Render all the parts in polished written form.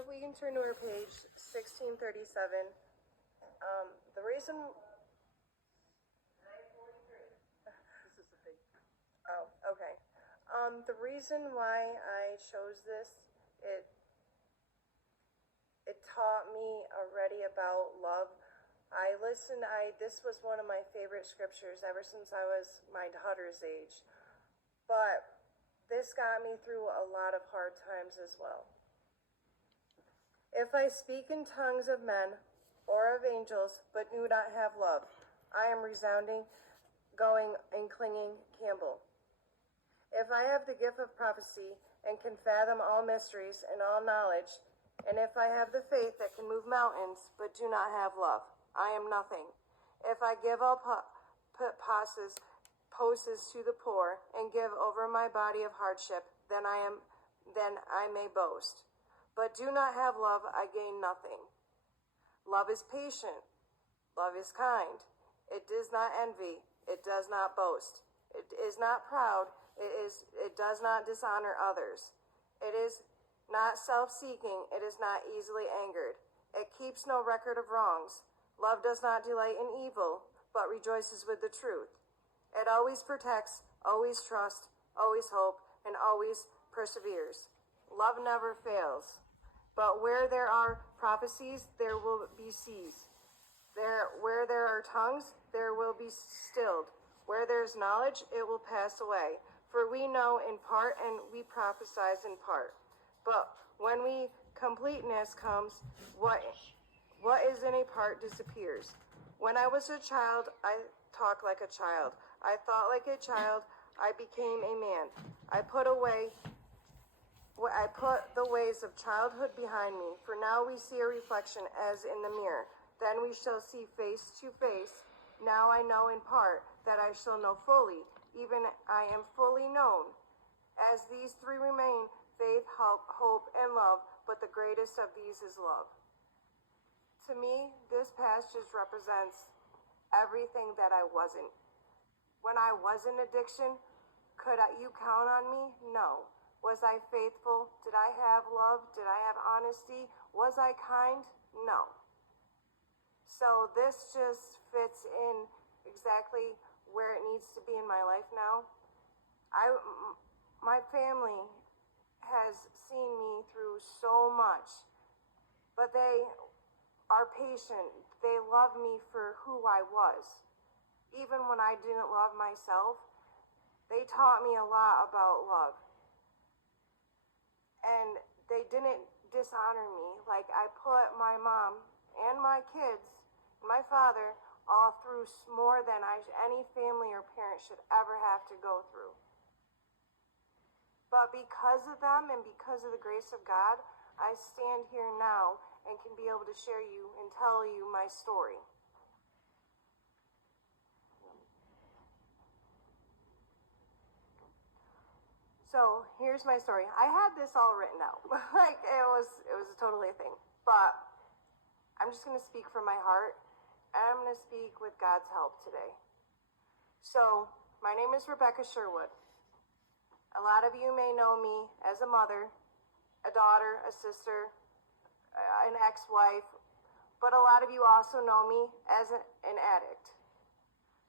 if we can turn to our page 1637. The reason. This is the thing. Oh, okay. The reason why I chose this, it taught me already about love. This was one of my favorite scriptures ever since I was my daughter's age. But this got me through a lot of hard times as well. If I speak in tongues of men or of angels, but do not have love, I am resounding, going, and clinging Campbell. If I have the gift of prophecy and can fathom all mysteries and all knowledge, and if I have the faith that can move mountains, but do not have love, I am nothing. If I give all poses to the poor and give over my body of hardship, then I may boast. But do not have love, I gain nothing. Love is patient. Love is kind. It does not envy. It does not boast. It is not proud. It does not dishonor others. It is not self-seeking. It is not easily angered. It keeps no record of wrongs. Love does not delight in evil, but rejoices with the truth. It always protects, always trusts, always hopes, and always perseveres. Love never fails. But where there are prophecies, there will be seas. Where there are tongues, there will be stilled. Where there is knowledge, it will pass away. For we know in part, and we prophesy in part. But when completeness comes, what is in a part disappears. When I was a child, I talked like a child. I thought like a child. I became a man. I put the ways of childhood behind me, for now we see a reflection as in the mirror. Then we shall see face to face. Now I know in part, that I shall know fully, even I am fully known. As these three remain, faith, hope, and love, but the greatest of these is love. To me, this passage represents everything that I wasn't. When I was in addiction, could you count on me? No. Was I faithful? Did I have love? Did I have honesty? Was I kind? No. So this just fits in exactly where it needs to be in my life now. My family has seen me through so much, but they are patient. They love me for who I was. Even when I didn't love myself, they taught me a lot about love. And they didn't dishonor me. Like, I put my mom and my kids, my father, all through more than any family or parent should ever have to go through. But because of them and because of the grace of God, I stand here now and can be able to share you and tell you my story. So here's my story. I had this all written out. Like, it was totally a thing. But I'm just going to speak from my heart, and I'm going to speak with God's help today. So my name is Rebecca Sherwood. A lot of you may know me as a mother, a daughter, a sister, an ex-wife, but a lot of you also know me as an addict.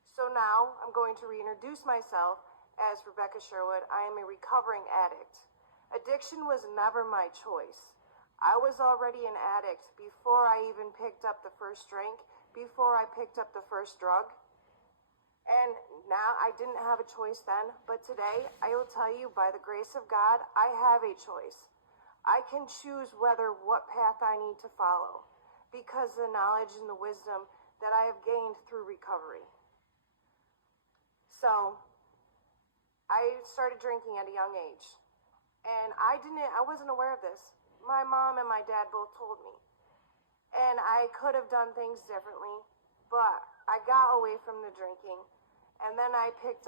So now I'm going to reintroduce myself as Rebecca Sherwood. I am a recovering addict. Addiction was never my choice. I was already an addict before I even picked up the first drink, before I picked up the first drug. And now I didn't have a choice then, but today I will tell you, by the grace of God, I have a choice. I can choose what path I need to follow, because of the knowledge and the wisdom that I have gained through recovery. So I started drinking at a young age, and I wasn't aware of this. My mom and my dad both told me, and I could have done things differently, but I got away from the drinking, and then I did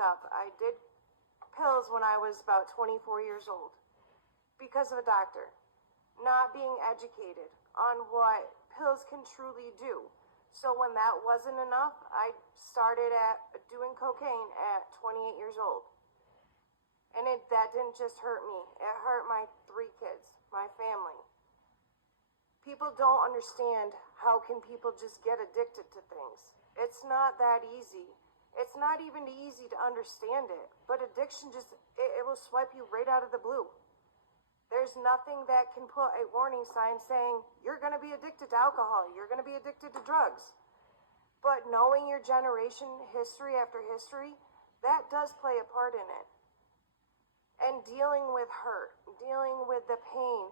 pills when I was about 24 years old, because of a doctor, not being educated on what pills can truly do. So when that wasn't enough, I started doing cocaine at 28 years old. And that didn't just hurt me, it hurt my 3 kids, my family. People don't understand how can people just get addicted to things. It's not that easy. It's not even easy to understand it. But addiction just, it will swipe you right out of the blue. There's nothing that can put a warning sign saying, you're going to be addicted to alcohol, you're going to be addicted to drugs. But knowing your generation, history after history, that does play a part in it. And dealing with hurt, dealing with the pain,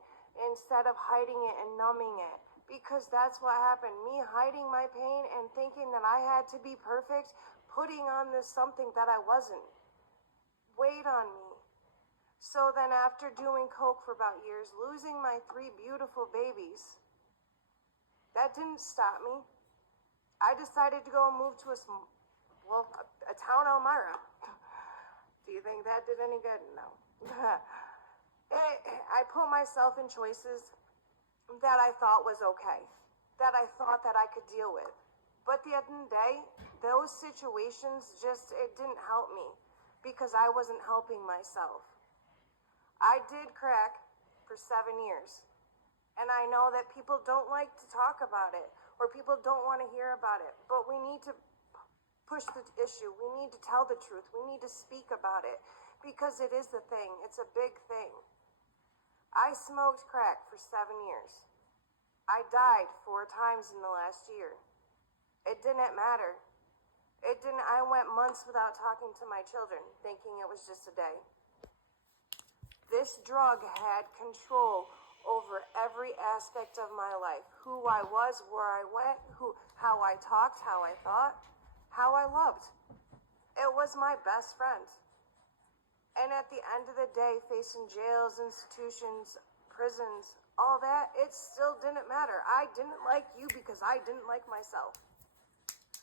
instead of hiding it and numbing it. Because that's what happened. Me hiding my pain and thinking that I had to be perfect, putting on this something that I wasn't, weighed on me. So then after doing coke for about years, losing my 3 beautiful babies, that didn't stop me. I decided to go and move to a town, Elmira. Do you think that did any good? No. I put myself in choices that I thought was okay, that I thought that I could deal with. But at the end of the day, those situations it didn't help me because I wasn't helping myself. I did crack for 7 years. And I know that people don't like to talk about it or people don't want to hear about it. But we need to push the issue. We need to tell the truth. We need to speak about it because it is the thing. It's a big thing. I smoked crack for 7 years. I died 4 times in the last year. It didn't matter. I went months without talking to my children, thinking it was just a day. This drug had control over every aspect of my life. Who I was, where I went, how I talked, how I thought, how I loved. It was my best friend. And at the end of the day, facing jails, institutions, prisons, all that, it still didn't matter. I didn't like you because I didn't like myself.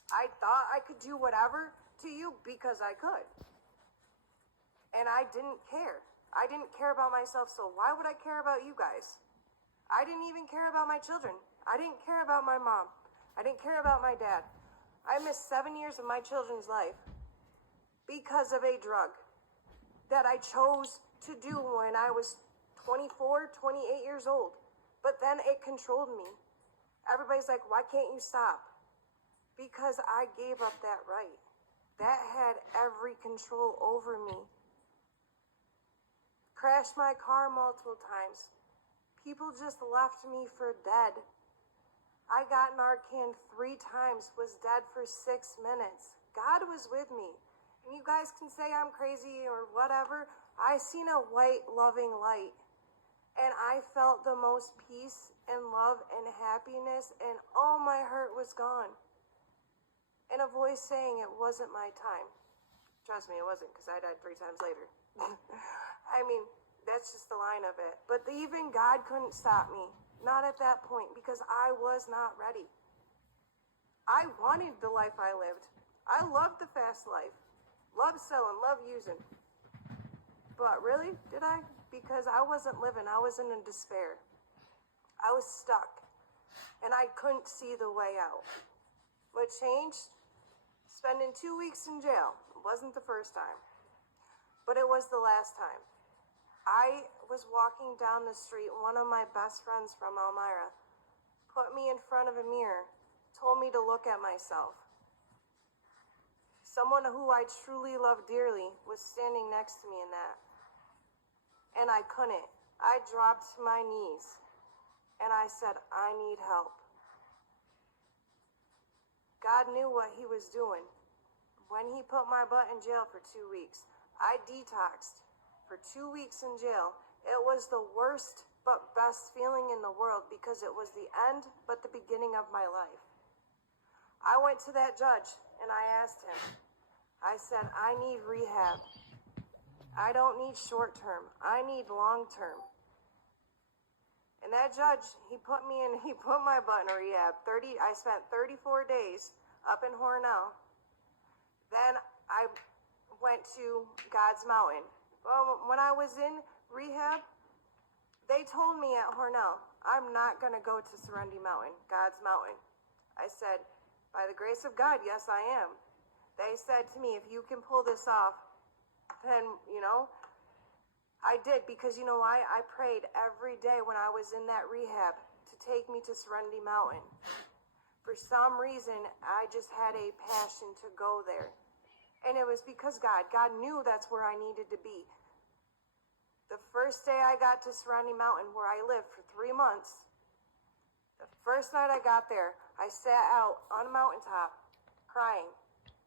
I thought I could do whatever to you because I could. And I didn't care. I didn't care about myself, so why would I care about you guys? I didn't even care about my children. I didn't care about my mom. I didn't care about my dad. I missed 7 years of my children's life because of a drug that I chose to do when I was 24, 28 years old. But then it controlled me. Everybody's like, why can't you stop? Because I gave up that right. That had every control over me. Crashed my car multiple times. People just left me for dead. I got Narcan 3 times, was dead for 6 minutes. God was with me. And you guys can say I'm crazy or whatever. I seen a white, loving light. And I felt the most peace and love and happiness, and all my hurt was gone. And a voice saying it wasn't my time. Trust me, it wasn't, because I died 3 times later. I mean, that's just the line of it. But even God couldn't stop me. Not at that point, because I was not ready. I wanted the life I lived. I loved the fast life. Loved selling, loved using. But really, did I? Because I wasn't living. I was in a despair. I was stuck. And I couldn't see the way out. What changed? Spending 2 weeks in jail. It wasn't the first time. But it was the last time. I was walking down the street. One of my best friends from Elmira put me in front of a mirror, told me to look at myself. Someone who I truly love dearly was standing next to me in that. And I couldn't. I dropped to my knees. And I said, I need help. God knew what he was doing. When he put my butt in jail for 2 weeks, I detoxed for 2 weeks in jail. It was the worst but best feeling in the world because it was the end but the beginning of my life. I went to that judge and I asked him, I said, I need rehab. I don't need short term. I need long term. And that judge, he put my butt in rehab. I spent 34 days up in Hornell. Then I went to God's Mountain. Well, when I was in rehab, they told me at Hornell, I'm not going to go to Serenity Mountain, God's Mountain. I said, by the grace of God, yes, I am. They said to me, if you can pull this off, then, I did, because you know why? I prayed every day when I was in that rehab to take me to Serenity Mountain. For some reason, I just had a passion to go there. And it was because God knew that's where I needed to be. The first day I got to Serenity Mountain, where I lived for 3 months, the first night I got there, I sat out on a mountaintop crying.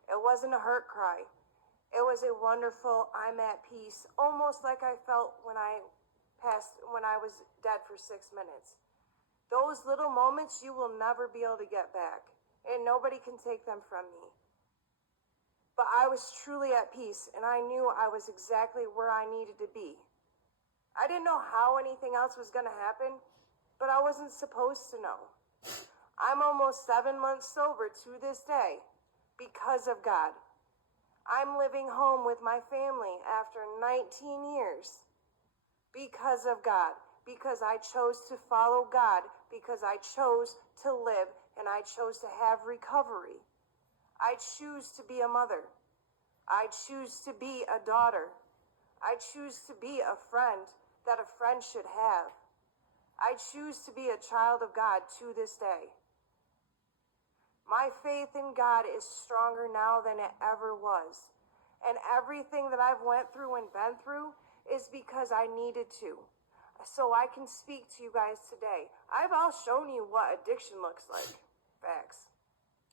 It wasn't a hurt cry. It was a wonderful, I'm at peace, almost like I felt when I was dead for 6 minutes. Those little moments you will never be able to get back, and nobody can take them from me. But I was truly at peace, and I knew I was exactly where I needed to be. I didn't know how anything else was going to happen, but I wasn't supposed to know. I'm almost 7 months sober to this day because of God. I'm living home with my family after 19 years because of God, because I chose to follow God, because I chose to live and I chose to have recovery. I choose to be a mother. I choose to be a daughter. I choose to be a friend that a friend should have. I choose to be a child of God to this day. My faith in God is stronger now than it ever was. And everything that I've went through and been through is because I needed to. So I can speak to you guys today. I've all shown you what addiction looks like. Facts.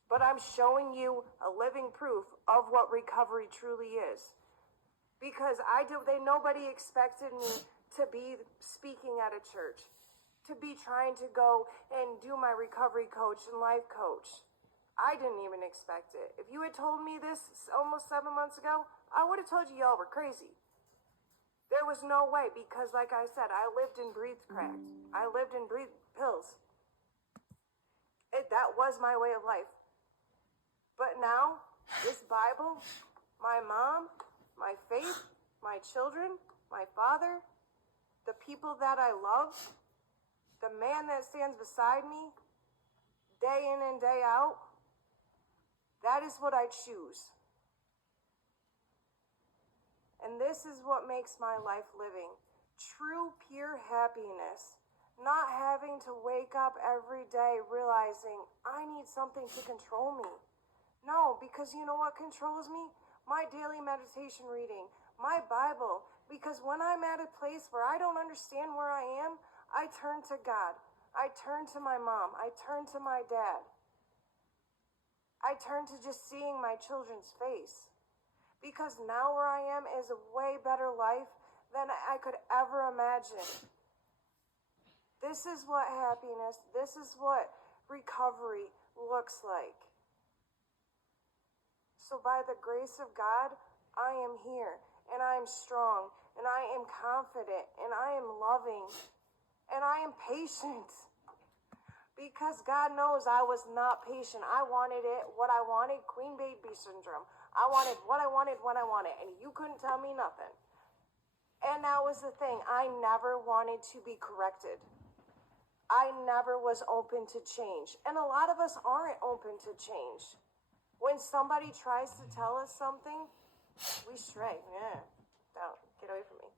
But I'm showing you a living proof of what recovery truly is. Because nobody expected me to be speaking at a church, to be trying to go and do my recovery coach and life coach. I didn't even expect it. If you had told me this almost 7 months ago, I would have told you y'all were crazy. There was no way, because like I said, I lived and breathed crack. I lived and breathed pills. That was my way of life. But now, this Bible, my mom, my faith, my children, my father, the people that I love, the man that stands beside me, day in and day out, that is what I choose. And this is what makes my life living. True, pure happiness. Not having to wake up every day realizing I need something to control me. No, because you know what controls me? My daily meditation reading, my Bible. Because when I'm at a place where I don't understand where I am, I turn to God. I turn to my mom. I turn to my dad. I turn to just seeing my children's face. Because now where I am is a way better life than I could ever imagine. This is what happiness, this is what recovery looks like. So by the grace of God, I am here, and I am strong, and I am confident, and I am loving, and I am patient. Because God knows I was not patient. I wanted it, what I wanted, queen baby syndrome. I wanted what I wanted when I wanted, and you couldn't tell me nothing. And that was the thing. I never wanted to be corrected. I never was open to change. And a lot of us aren't open to change. When somebody tries to tell us something, we stray. Yeah, don't get away from me.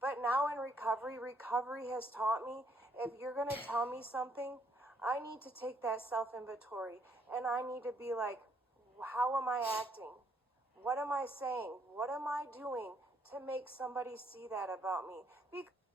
But now in recovery has taught me, if you're going to tell me something, I need to take that self-inventory. And I need to be like, how am I acting? What am I saying? What am I doing to make somebody see that about me? Because